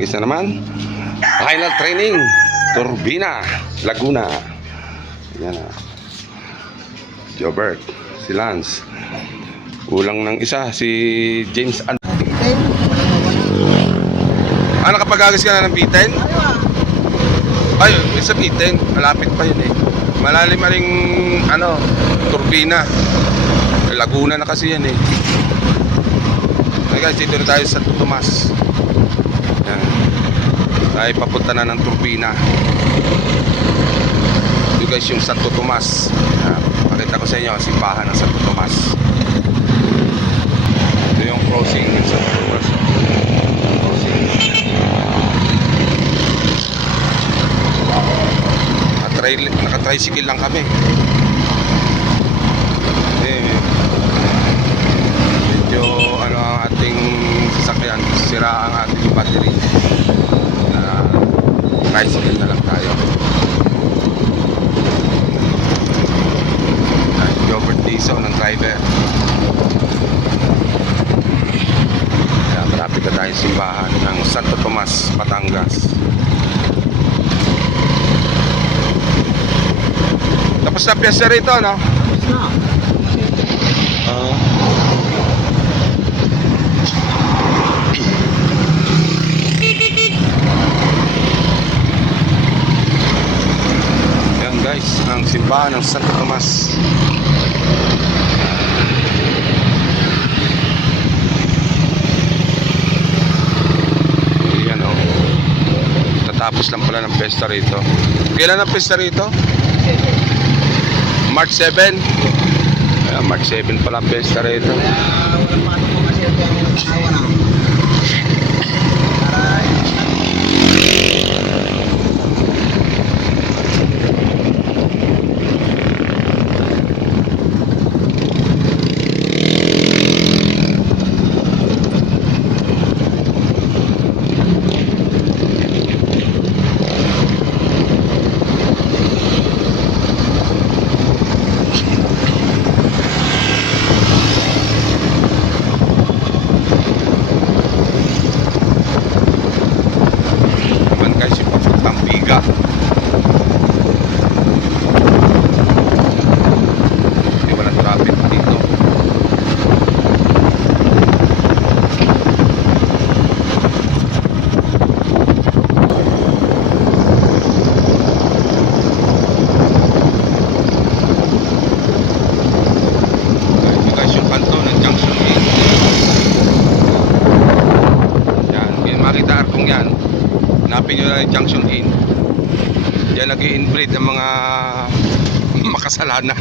practice na naman. Final training, Turbina, Laguna. Yan na. Jobert, si Lance. Ulang ng isa, si James. Nakapag-agis ka na ng B10? Ay, sa B10, malapit pa yun eh. Malalim ring turbina. Laguna na kasi yan eh. Okay guys, dito na tayo sa Tomas. Yan. Tayo papunta na ng turbina. Ito guys yung Santo Tomas. Pakita ko sa inyo ang simbahan ng Santo Tomas. Ito yung crossing ng Santo Tomas. Crossing. Naka-tricycle lang kami. Medyo ang ating sasakyan, sira ang ating battery. Tricycle na lang tayo. Robert Tiso ng driver. Kaya malapit na tayo simbahan ng Santo Tomas, Batangas. Tapos na piyesta rito, no? Tapos na. Yan guys, ang simbahan ng Santo Tomas. Yan o. Tatapos lang pala ng piyesta rito. Kailan ang piyesta rito? March 7. March 7 pala pesta rito. Walang pasok po kasi ito yung asawa na. Hanapin nyo na yung Junction Inn. Diyan nag-i-inbreed ng mga makasalanan.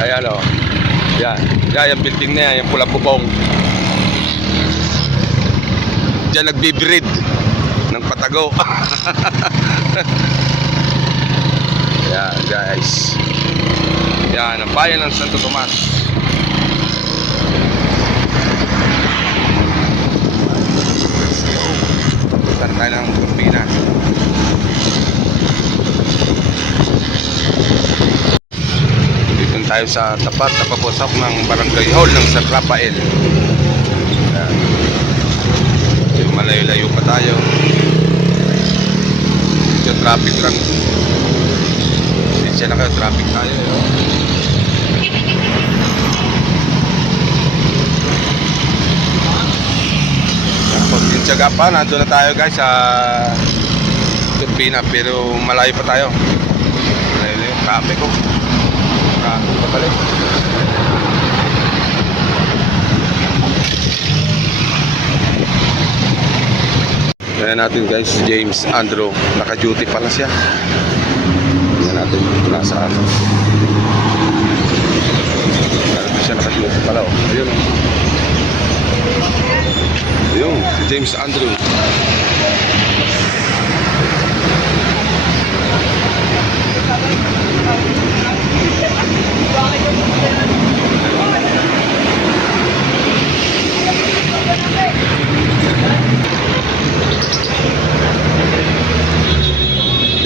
Ayan o. Yan. Yan yung building na yan. Yung pula bubong. Diyan nagbi-breed ng patago. Yan guys. Yan ang bayan ng Santo Tomas. Tayo ng turbina. Dito tayo sa tapat na papusok ng Barangay Hall ng San Rafael. Malayo-layo pa tayo. Yung traffic lang. Diyan na kayo, traffic tayo. Tiyaga pa, nandun na tayo guys sa turbina, pero malayo pa tayo. Malayo na yung traffic ko. Traffic pa pala. Kaya natin guys, James Andrew, naka-duty pala siya. Kaya natin nasa ano. Kaya siya naka-duty pala. Ayun. Yung si James Andrew.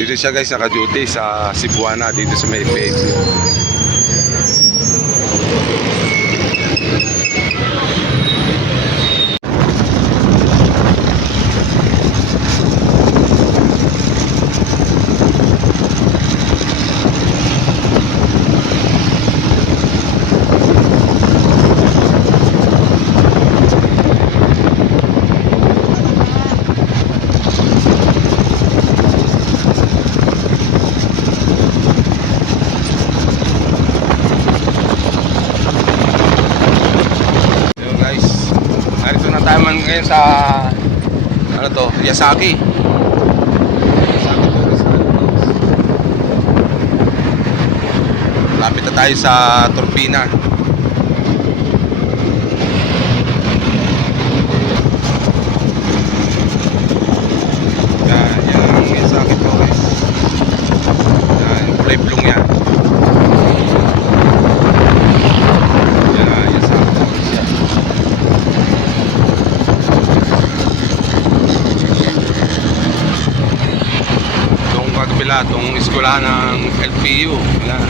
Dito siya guys, naka-duty sa Cebuana, dito sa may PH. sa ano to, Yasaki. Yasaki Tourist House. Lapit na tayo sa Turbina. Yan, yan ang Yasaki Tourist. Yan, kulay blue yan. Yan, Yasaki Tourist yan. Itong kagpila, itong eskwela ng LPU. Yan.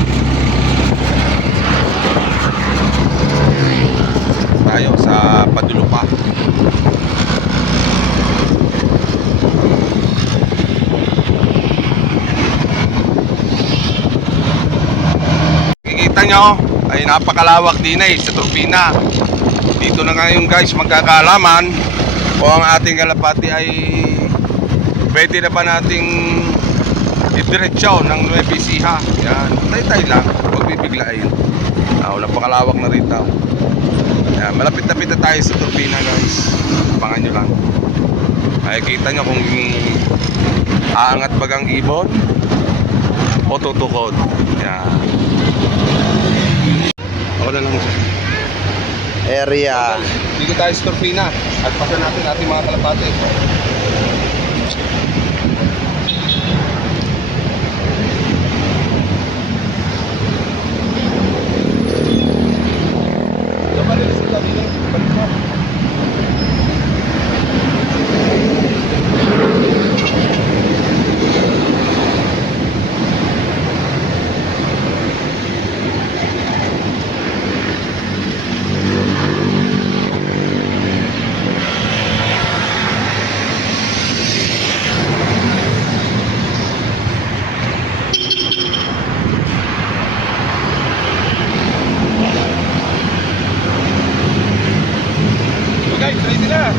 Tayo sa Padulupa. Kikita nyo ay napakalawak din sa Turbina. Dito na ngayon guys magkakaalaman kung ang ating kalapati ay pwede na ba nating idiretso ng Nueva Ecija. Yan, tay-tay lang, huwag bibiglain. Napakalawak na rito. Yan, malapit-lapit na tayo sa Turbina guys. Abangan nyo lang. Ay kita nyo kung aangat bagang ibon o tutukod. Yan. Ako na lang. Area. Dito tayo sa Turbina at pasan natin ating mga kalapate. Guys, ready na.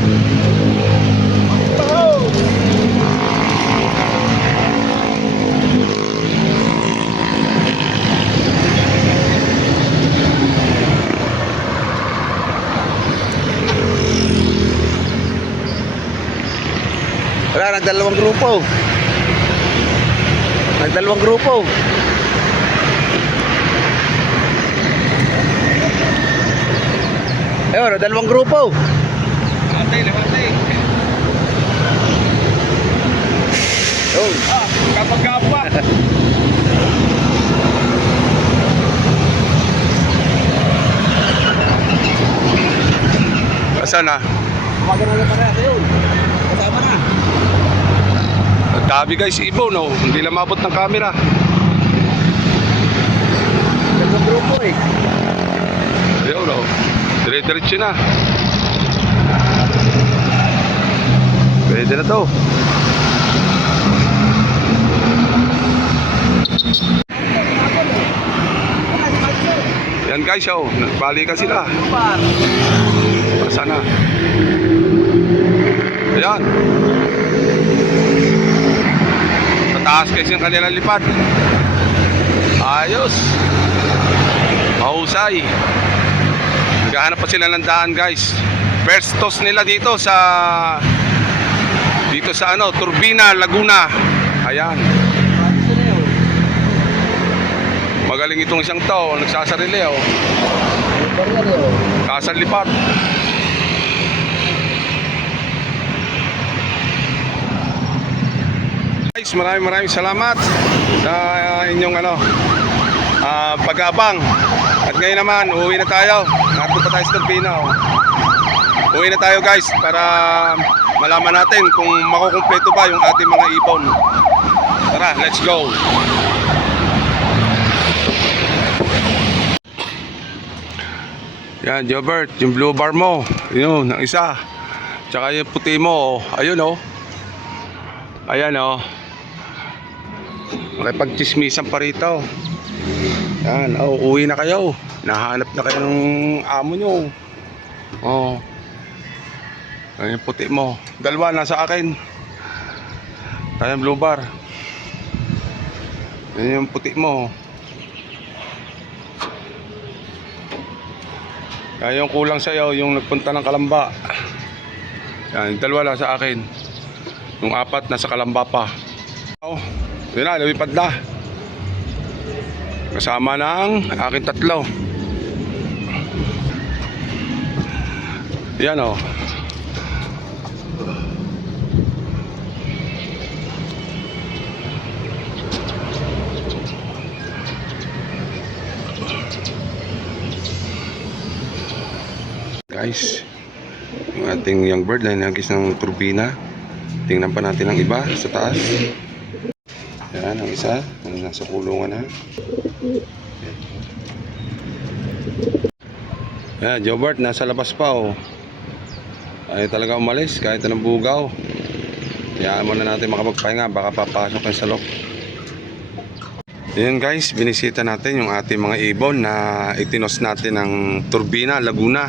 Wala, nagdalawang grupo. Nagdalawang grupo. Ayun, nagdalawang grupo. Hantay na, hantay. Ayun. Kapag-kapa. Asan na? Umaga na pare, ayun. Kasama na. Ang dami guys, ibon no? Hindi lang mabot ng camera. Nagdalawang grupo eh. Ayun no? Dire-diretso na. Pwede na to. Yan guys, oh, nagbalikan sila. Sana. Ayan. Mataas kasi yung kanilang lipad. Ayos. Mahusay. Naghahanap pa sila ng daan guys. First toss nila dito sa ano, Turbina, Laguna. Ayan. Magaling itong isang tao, nagsasarili oh. Kasal lipad. Guys, maraming salamat sa inyong ano pag-aabang. At ngayon naman, uuwi na tayo. Narito pa tayo sa Turbina oh. Uuwi na tayo guys para malaman natin kung makukumpleto ba yung ating mga ibon. Tara, let's go. Yan, Jobert, yung blue bar mo. Yun, ang isa. Tsaka yung puti mo, oh. Ayun oh. Ayan oh. Makipagchismisan pa rito. Yan, oh, uwi na kayo. Nahanap na kayo ng amo nyo. Oh. Ayan yung puti mo. Dalawa nasa akin. Ayan blue bar. Ayan yung puti mo. Kaya yung kulang sa'yo, yung nagpunta ng Kalamba. Yan, yung dalawa lang sa akin. Yung apat nasa Kalamba pa. Oh, yun na, lumipad na. Kasama ng aking tatlo. Yan oh. Guys, yung ating young bird na hinagis ng turbina. Tingnan pa natin ang iba sa taas. Yan, ang isa. Nasa kulungan na. Yan, Jobert, nasa labas pa oh. Ay talaga umalis kahit anong bugaw. Kaya muna natin makapagpahinga. Baka papasok kayo sa loob. Yan guys, binisita natin yung ating mga ibon na itinos natin ng turbina, Laguna.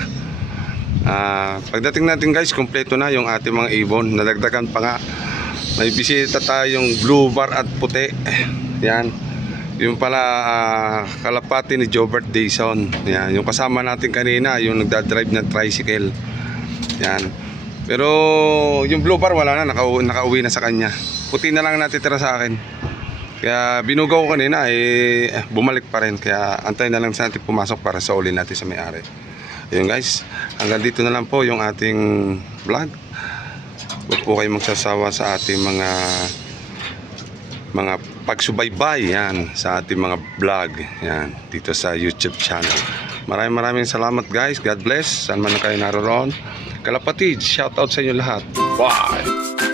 Pagdating natin guys, kompleto na yung ating mga ibon. Nadagdagan pa nga. May bisita tayong blue bar at puti. Yan. Yung pala kalapati ni Jobert Dayson. Yan. Yung kasama natin kanina, yung nagdadrive ng tricycle. Yan. Pero yung blue bar wala na, nakauwi na sa kanya. Puti na lang natitira sa akin. Kaya binugaw ko kanina, bumalik pa rin. Kaya antayin na lang sa natin pumasok para sa uli natin sa may-ari. Ayun guys, hanggang dito na lang po yung ating vlog. Huwag po kayo magsasawa sa ating mga pagsubaybay yan, sa ating mga vlog yan, dito sa YouTube channel. Maraming salamat guys. God bless. Saan man na kayo naroon. Kalapatid, shout out sa inyo lahat. Bye!